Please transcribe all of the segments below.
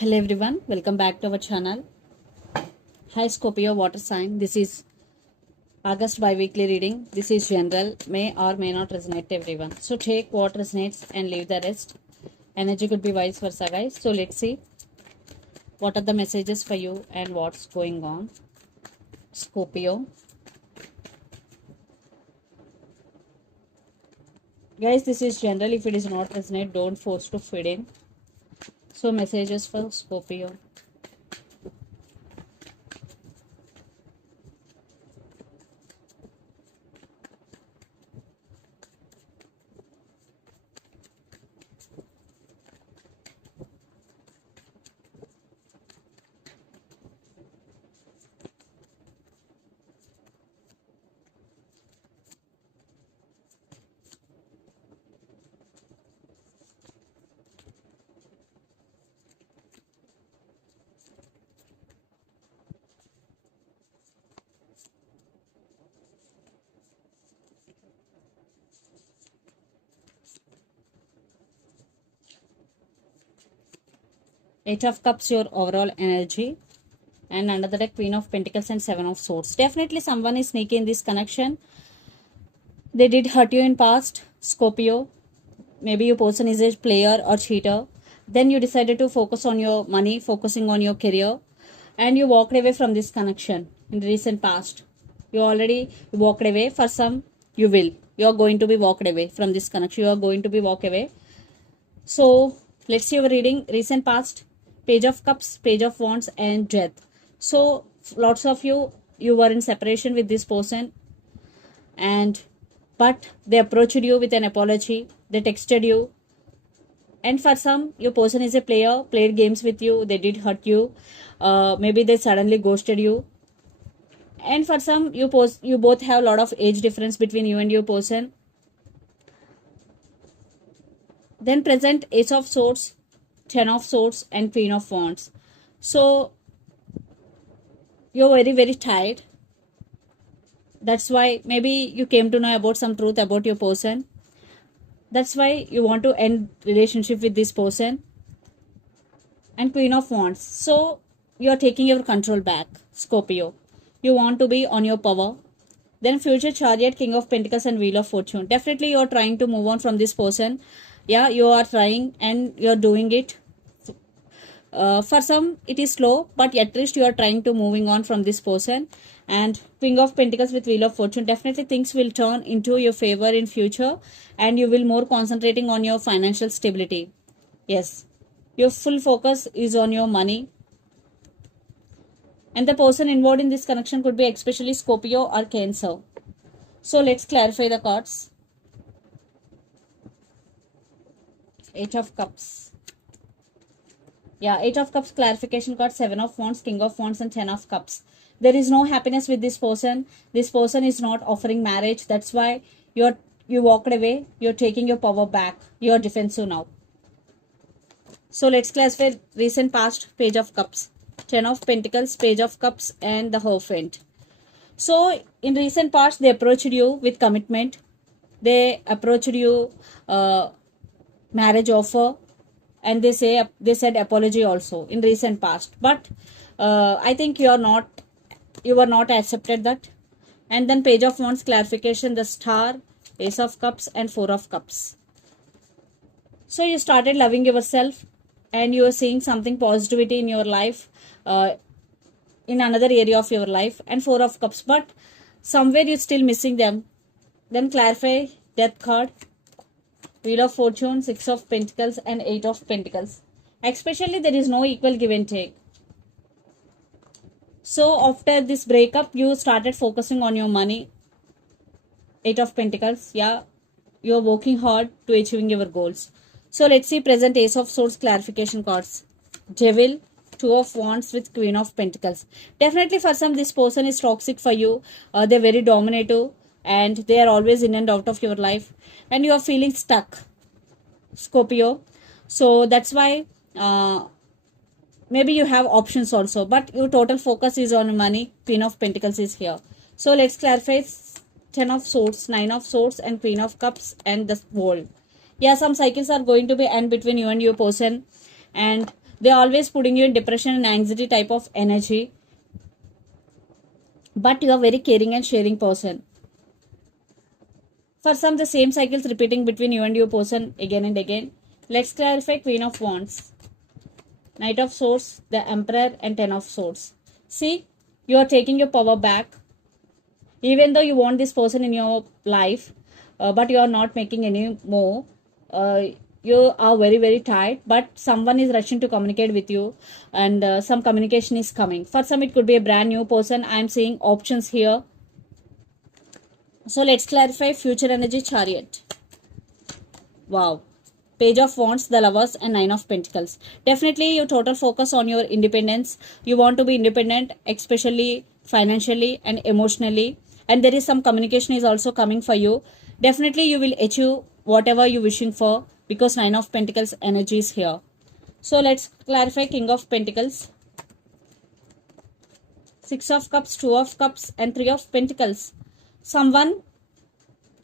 Hello everyone, welcome back to our channel. Hi Scorpio water sign, this is August bi-weekly reading. This is general, may or may not resonate to everyone. So take what resonates and leave the rest. Energy could be vice versa guys. So let's see what are the messages for you and what's going on. Scorpio. Guys, this is general. If it is not resonate, don't force to fit in. So messages for Scorpio. Eight of Cups, your overall energy. And under the deck, Queen of Pentacles and Seven of Swords. Definitely someone is sneaky in this connection. They did hurt you in past, Scorpio. Maybe your person is a player or cheater. Then you decided to focus on your money, focusing on your career. And you walked away from this connection in the recent past. You already walked away. For some, you will. You are going to be walked away from this connection. You are going to be walked away. So, let's see your reading. Recent past, Page of Cups, Page of Wands and Death. So, lots of you were in separation with this person, but they approached you with an apology. They texted you, and for some, your person is a player, played games with you. They did hurt you. Maybe they suddenly ghosted you. And for some, you both have a lot of age difference between you and your person. Then present Ace of Swords, Ten of Swords and Queen of Wands. So you're very tired. That's why maybe you came to know about some truth about your person. That's why you want to end relationship with this person. And Queen of Wands. So you're taking your control back, Scorpio. You want to be on your power. Then Future Chariot, King of Pentacles and Wheel of Fortune. Definitely you're trying to move on from this person. Yeah, you are trying and you're doing it. For some it is slow, but at least you are trying to moving on from this person. And King of Pentacles with Wheel of Fortune, definitely things will turn into your favor in future, and you will more concentrating on your financial stability. Yes, your full focus is on your money. And the person involved in this connection could be especially Scorpio or Cancer. So let's clarify the cards. Eight of Cups. Yeah, Eight of Cups clarification card, Seven of Wands, King of Wands and Ten of Cups. There is no happiness with this person. This person is not offering marriage. That's why you walked away. You're taking your power back. You're defensive now. So let's classify recent past, Page of Cups, Ten of Pentacles, Page of Cups and the Hierophant. So in recent past, they approached you with commitment. They approached you marriage offer, and they said apology also in recent past. But I think you were not accepted that. And then Page of Wands clarification, the Star, Ace of Cups and Four of Cups. So you started loving yourself and you are seeing something positivity in your life, in another area of your life, and Four of Cups, but somewhere you're still missing them. Then clarify Death card, Wheel of Fortune, Six of Pentacles and Eight of Pentacles. Especially there is no equal give and take. So after this breakup, you started focusing on your money. Eight of Pentacles. Yeah, you are working hard to achieving your goals. So let's see present Ace of Swords clarification cards. Devil, Two of Wands with Queen of Pentacles. Definitely for some, this person is toxic for you. They're very dominative and they are always in and out of your life. And you are feeling stuck, Scorpio. So that's why maybe you have options also, but your total focus is on money. Queen of Pentacles is here. So let's clarify Ten of Swords, Nine of Swords and Queen of Cups and the World. Yeah, some cycles are going to be end between you and your person, and They are always putting you in depression and anxiety type of energy. But you are very caring and sharing person. For some, the same cycles repeating between you and your person again and again. Let's clarify Queen of Wands, Knight of Swords, the Emperor, and Ten of Swords. See, you are taking your power back. Even though you want this person in your life, but you are not making any more. You are very, very tired, but someone is rushing to communicate with you, and some communication is coming. For some, it could be a brand new person. I am seeing options here. So let's clarify future energy chariot. Wow. Page of Wands, the Lovers, and Nine of Pentacles. Definitely, you total focus on your independence. You want to be independent, especially financially and emotionally. And there is some communication is also coming for you. Definitely, you will achieve whatever you're wishing for because Nine of Pentacles energy is here. So let's clarify King of Pentacles, Six of Cups, Two of Cups, and Three of Pentacles. Someone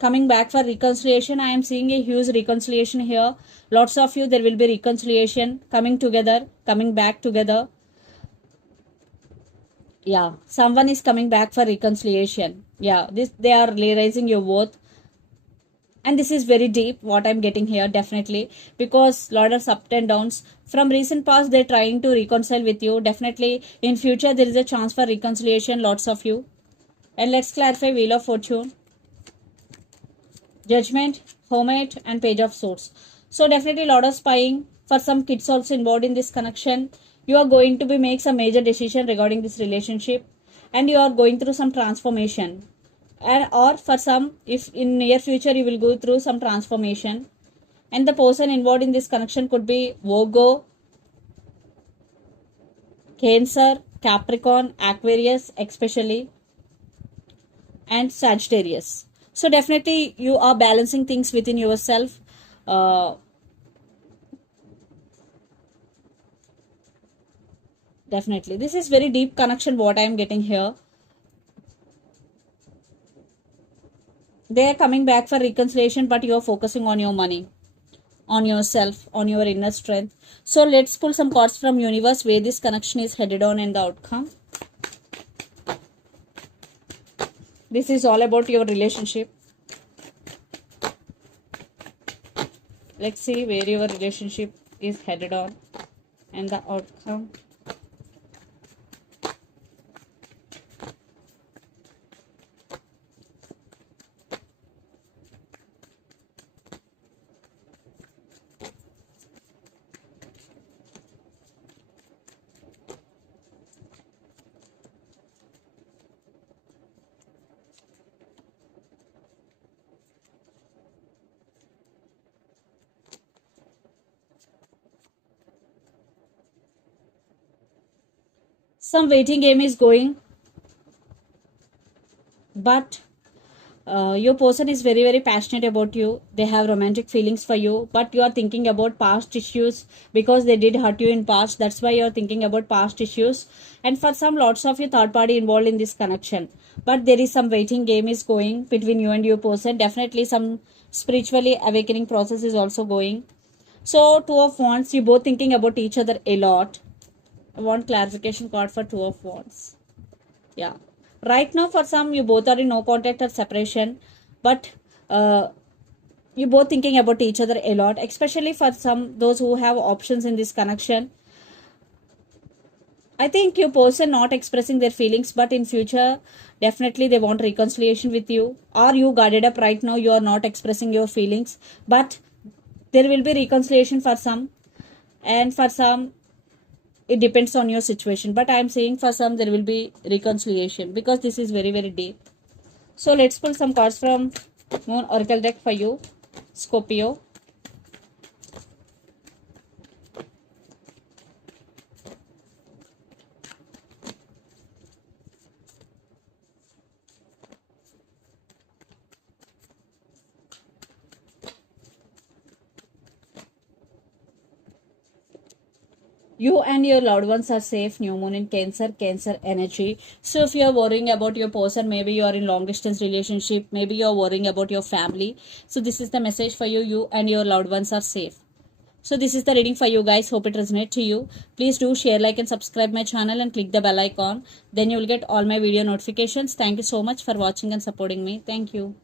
coming back for reconciliation. I am seeing a huge reconciliation here. Lots of you, there will be reconciliation, coming together, coming back together. Yeah, someone is coming back for reconciliation. Yeah, this they are realizing your worth. And this is very deep what I'm getting here, definitely, because lot of ups and downs from recent past. They're trying to reconcile with you. Definitely in future there is a chance for reconciliation, lots of you. And let's clarify Wheel of Fortune, Judgment, Hermit, and Page of Swords. So definitely a lot of spying. For some kids also involved in this connection. You are going to be make some major decision regarding this relationship, and you are going through some transformation. And or for some, if in near future you will go through some transformation, and the person involved in this connection could be Virgo, Cancer, Capricorn, Aquarius, especially, and Sagittarius. So definitely you are balancing things within yourself. Definitely this is very deep connection what I am getting here. They are coming back for reconciliation, but you are focusing on your money, on yourself, on your inner strength. So let's pull some cards from universe where this connection is headed on and the outcome. This is all about your relationship. Let's see where your relationship is headed on and the outcome. Some waiting game is going, but your person is very, very passionate about you. They have romantic feelings for you, but you are thinking about past issues because they did hurt you in past. That's why you are thinking about past issues. And for some, lots of your third party involved in this connection, but there is some waiting game is going between you and your person. Definitely some spiritually awakening process is also going. So Two of Wands, you both thinking about each other a lot. I want clarification card for Two of Wands. Yeah. Right now, for some, you both are in no contact or separation, but you both thinking about each other a lot, especially for some, those who have options in this connection. I think your person not expressing their feelings, but in future, definitely they want reconciliation with you. Or you guarded up right now, you are not expressing your feelings, but there will be reconciliation for some, and for some, it depends on your situation. But I am saying for some there will be reconciliation because this is very, very deep. So let's pull some cards from Moon Oracle deck for you, Scorpio. You and your loved ones are safe. New moon in Cancer energy. So if you are worrying about your person, maybe you are in long distance relationship, maybe you are worrying about your family. So this is the message for you. You and your loved ones are safe. So this is the reading for you guys. Hope it resonates to you. Please do share, like and subscribe my channel and click the bell icon. Then you will get all my video notifications. Thank you so much for watching and supporting me. Thank you.